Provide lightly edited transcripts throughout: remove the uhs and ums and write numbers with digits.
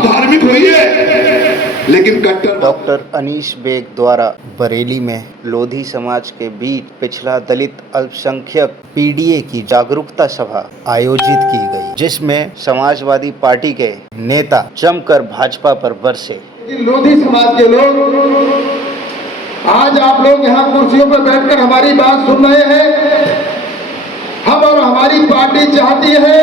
आप धार्मिक होइए लेकिन कट्टर। डॉक्टर अनीश बेग द्वारा बरेली में लोधी समाज के बीच पिछड़ा दलित अल्पसंख्यक पीडीए की जागरूकता सभा आयोजित की गई, जिसमें समाजवादी पार्टी के नेता जमकर भाजपा पर बरसे। लोधी समाज के लोग आज आप लोग यहाँ कुर्सियों पर बैठकर हमारी बात सुन रहे हैं। हम और हमारी पार्टी चाहती है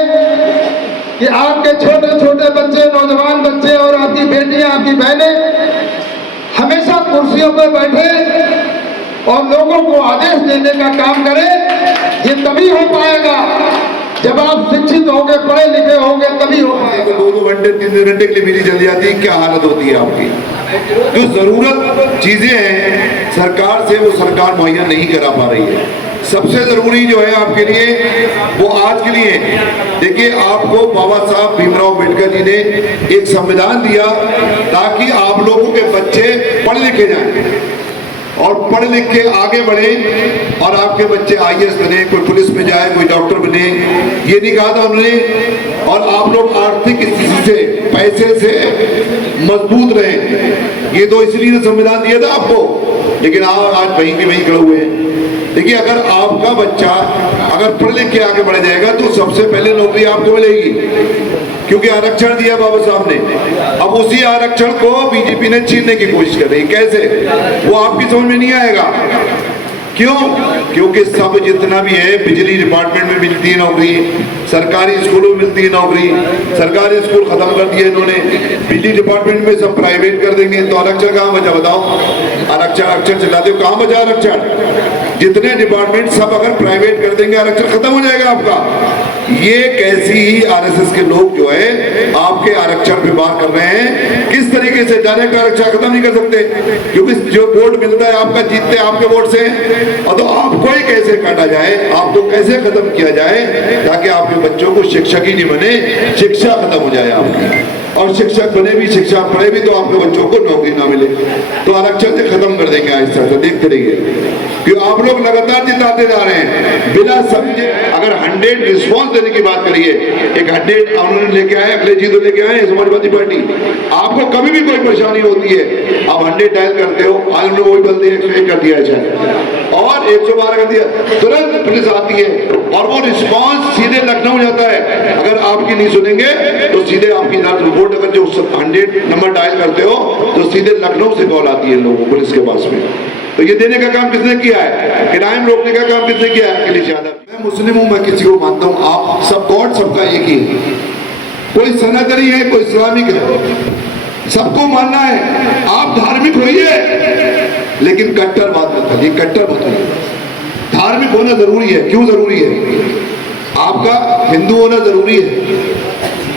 कि आपके छोटे छोटे बच्चे, नौजवान बच्चे और आपकी बेटियां, आपकी बहनें हमेशा कुर्सियों पर बैठे और लोगों को आदेश देने का काम करें। ये तभी हो पाएगा जब आप शिक्षित होंगे, पढ़े लिखे होंगे, तभी हो पाएगा। 2 घंटे 3 घंटे के लिए बिजली चली जाती है, क्या हालत होती है आपकी। जो जरूरत चीजें हैं सरकार से, वो सरकार मुहैया नहीं करा पा रही है। सबसे जरूरी जो है आपके लिए वो आज के लिए देखिए, आपको बाबा साहब भीमराव अम्बेडकर जी ने एक संविधान दिया ताकि आप लोगों के बच्चे पढ़ लिखे जाएं और पढ़ लिख के आगे बढ़े और आपके बच्चे आईएएस बने, कोई पुलिस में जाए, कोई डॉक्टर बने। ये नहीं कहा था उन्होंने। और आप लोग आर्थिक स्थिति से, पैसे से मजबूत रहे। ये तो इसलिए संविधान दिया था आपको, लेकिन आप आज वहीं के वहीं खड़े हुए हैं। देखिए, अगर आपका बच्चा अगर पढ़ लिख के आगे बढ़ जाएगा तो सबसे पहले नौकरी आपको मिलेगी, क्योंकि आरक्षण दिया बाबा साहब ने। अब उसी आरक्षण को बीजेपी ने छीनने की कोशिश कर रही है। कैसे, वो आपकी समझ में नहीं आएगा। क्यों? क्योंकि सब जितना भी है, बिजली डिपार्टमेंट में मिलती है नौकरी, सरकारी स्कूलों में मिलती है नौकरी। सरकारी स्कूल खत्म कर दिए इन्होंने, बिजली डिपार्टमेंट में सब प्राइवेट कर देंगे, तो आरक्षण कहाँ बचा बताओ। आरक्षण चलाते हो, कहाँ बचा आरक्षण। जितने डिपार्टमेंट सब अगर प्राइवेट कर देंगे, आरक्षण खत्म हो जाएगा आपका। ये कैसी ही आरएसएस के लोग जो है आपके आरक्षण पे बात कर रहे हैं। किस तरीके से डायरेक्ट आरक्षण खत्म नहीं कर सकते, क्योंकि जो वोट मिलता है आपका, जीतते आपके वोट से। और तो आपको ही कैसे काटा जाए, आपको कैसे खत्म किया जाए ताकि आपके बच्चों को शिक्षक ही नहीं बने, शिक्षा खत्म हो जाए आपकी। और शिक्षक बने भी, शिक्षा पढ़े भी, तो आपके बच्चों को नौकरी ना मिले। तो आरक्षण से खत्म कर देंगे आहिस्ता आहिस्ता, देखते रहिए। क्योंकि आप लोग लगातार जिताते जा रहे हैं बिना समझे। अगर 100 रिस्पॉन्स देने की बात करिए, एक 100 उन्होंने लेके आए, अखिलेश जी तो लेके आए समाजवादी पार्टी। आपको कभी भी कोई परेशानी होती है, आप 100 डायल करते हो। आज उन्होंने वही बंदे 101 कर दिया है और 112 कर दिया, तुरंत पुलिस आती है और वो रिस्पॉन्स सीधे लखनऊ जाता है। अगर आपकी नहीं सुनेंगे तो सीधे आपकी रिपोर्ट, अगर जो 100 नंबर डायल करते हो तो सीधे लखनऊ से कॉल आती है लोगों पुलिस के पास में। तो ये देने का काम किसने किया है? क्राइम रोकने का काम किसने किया है? अखिलेश यादव। मैं मुस्लिम हूं, मैं किसी को मानता हूं, आप सब गॉड सबका एक ही है। कोई सनातनी है, कोई इस्लामिक है, सबको मानना है। आप धार्मिक होइए लेकिन कट्टर बात मत करिए, कट्टर मत होइए। धार्मिक होना जरूरी है। क्यों जरूरी है? आपका हिंदू होना जरूरी है।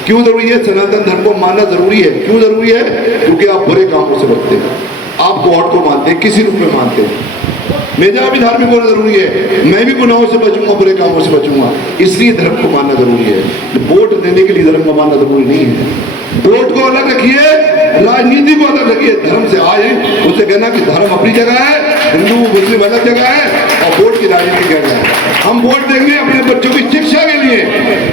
क्यों जरूरी है? सनातन धर्म को मानना जरूरी है। क्यों जरूरी है? क्योंकि आप बुरे कामों से बचते हैं, आप गॉड को मानते हैं, किसी रूप में मानते हैं। मेरा भी धार्मिक होना जरूरी है। मैं भी गुनाहों से बचूंगा, बुरे कामों से बचूंगा, इसलिए धर्म को मानना जरूरी है। वोट देने के लिए धर्म को मानना जरूरी नहीं है। वोट को अलग रखिए, राजनीति को अलग रखिए। धर्म से आए उसे कहना कि धर्म अपनी जगह है, हिंदू मुस्लिम अलग जगह है और वोट की राजनीति जगह है। हम वोट देंगे अपने बच्चों की शिक्षा के लिए,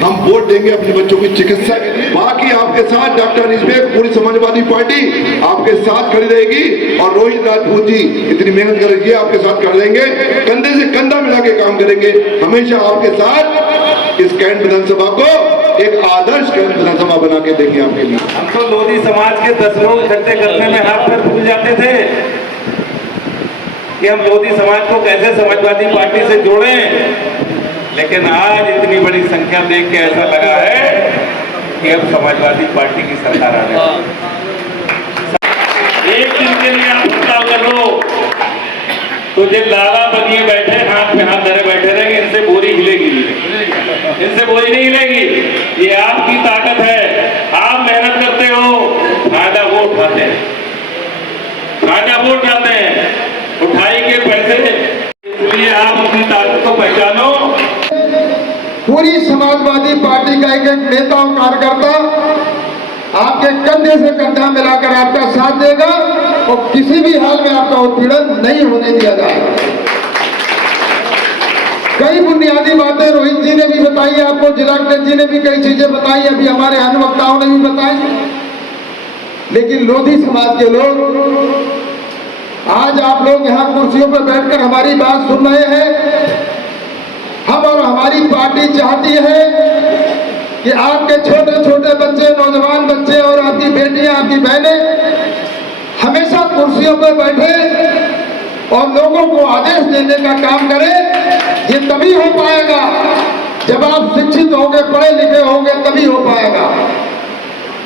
हम वोट देंगे अपने बच्चों की चिकित्सा के लिए। बाकी आपके साथ डॉक्टर अनीश बेग, पूरी समाजवादी पार्टी आपके साथ खड़ी रहेगी। और रोहित राजपूत जी इतनी मेहनत कर रही है, आपके साथ कर देंगे, कंधे से कंधा मिला के काम करेंगे हमेशा आपके साथ। इस कैंट विधानसभा को एक आदर्श कैंट विधानसभा बना के देंगे आपके लिए। हम तो लोधी समाज के 10 लोग इकट्ठे करने में हाथ पैर फूल जाते थे कि हम लोधी समाज को कैसे समाजवादी पार्टी से जोड़ें, लेकिन आज इतनी बड़ी संख्या देख के ऐसा लगा है कि अब समाजवादी पार्टी की सरकार आ गई। एक दिन के लिए आप हत्या कर लो तो जो लाला बनिए बैठे, हाथ में हाथ धरे बैठे रहेंगे, इनसे बोरी हिलेगी, इनसे बोरी नहीं हिलेगी। ये आपकी ताकत है, आप मेहनत करते हो, फायदा वो उठाते हैं, फायदा वो उठाते हैं, उठाई के पैसे। इसलिए आप अपनी ताकत को पहचानो। पूरी समाजवादी पार्टी का एक एक नेता और कार्यकर्ता आपके कंधे से कंधा मिलाकर आपका साथ देगा और किसी भी हाल में आपका उत्पीड़न नहीं होने दिया जाएगा। कई बुनियादी बातें रोहित जी ने भी बताई, आपको जिला कलेक्टर जी ने भी कई चीजें बताई, अभी हमारे अन्य वक्ताओं ने भी बताई। लेकिन लोधी समाज के लोग आज आप लोग यहाँ कुर्सियों पर बैठकर हमारी बात सुन रहे हैं। हम और हमारी पार्टी चाहती है कि आपके छोटे छोटे बच्चे, नौजवान बच्चे और आपकी बेटियां, आपकी बहनें हमेशा कुर्सियों पर बैठे और लोगों को आदेश देने का काम करें। ये तभी हो पाएगा जब आप शिक्षित होंगे, पढ़े लिखे होंगे, तभी हो पाएगा।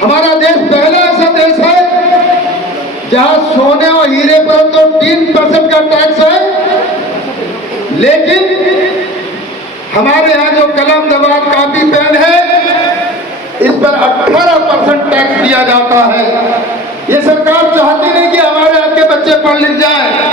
हमारा देश पहला ऐसा देश है जहां सोने और हीरे पर तो 3% का टैक्स है, लेकिन हमारे यहाँ जो कलम, दवात, कापी, पेन है, इस पर 18% टैक्स दिया जाता है। ये सरकार चाहती नहीं कि हमारे आपके बच्चे पढ़ लिख जाएं।